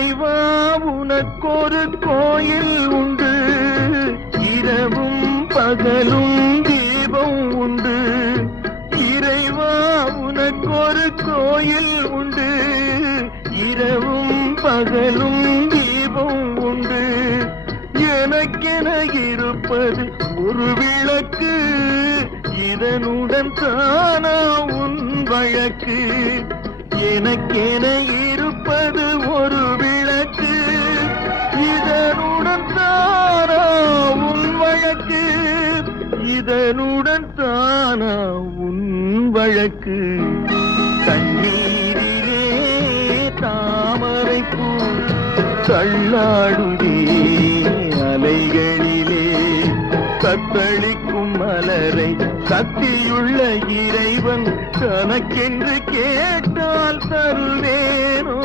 இறைவா உனக்கொரு கோயில் உண்டு, இரவும் பகலும் தீபம் உண்டு. இறைவா உனக்கொரு கோயில் உண்டு, இரவும் பகலும் தீபம் உண்டு. எனக்கென இருப்பது ஒரு விளக்கு, இதனுடன் தானா உன் வழக்கு. எனக்கென இருப்பது ஒரு விளக்கு, இதனுடன் தானா உன் வழக்கு. இதனுடன் தானா உன் வழக்கு. தண்ணீரிலே தாமரைப்பூ தள்ளாடுதே அலைகளிலே, தத்தளிக்கும் மலரை சக்தியுள்ள இறைவன் தனக்கென்று கேட்டால் தருவேனோ.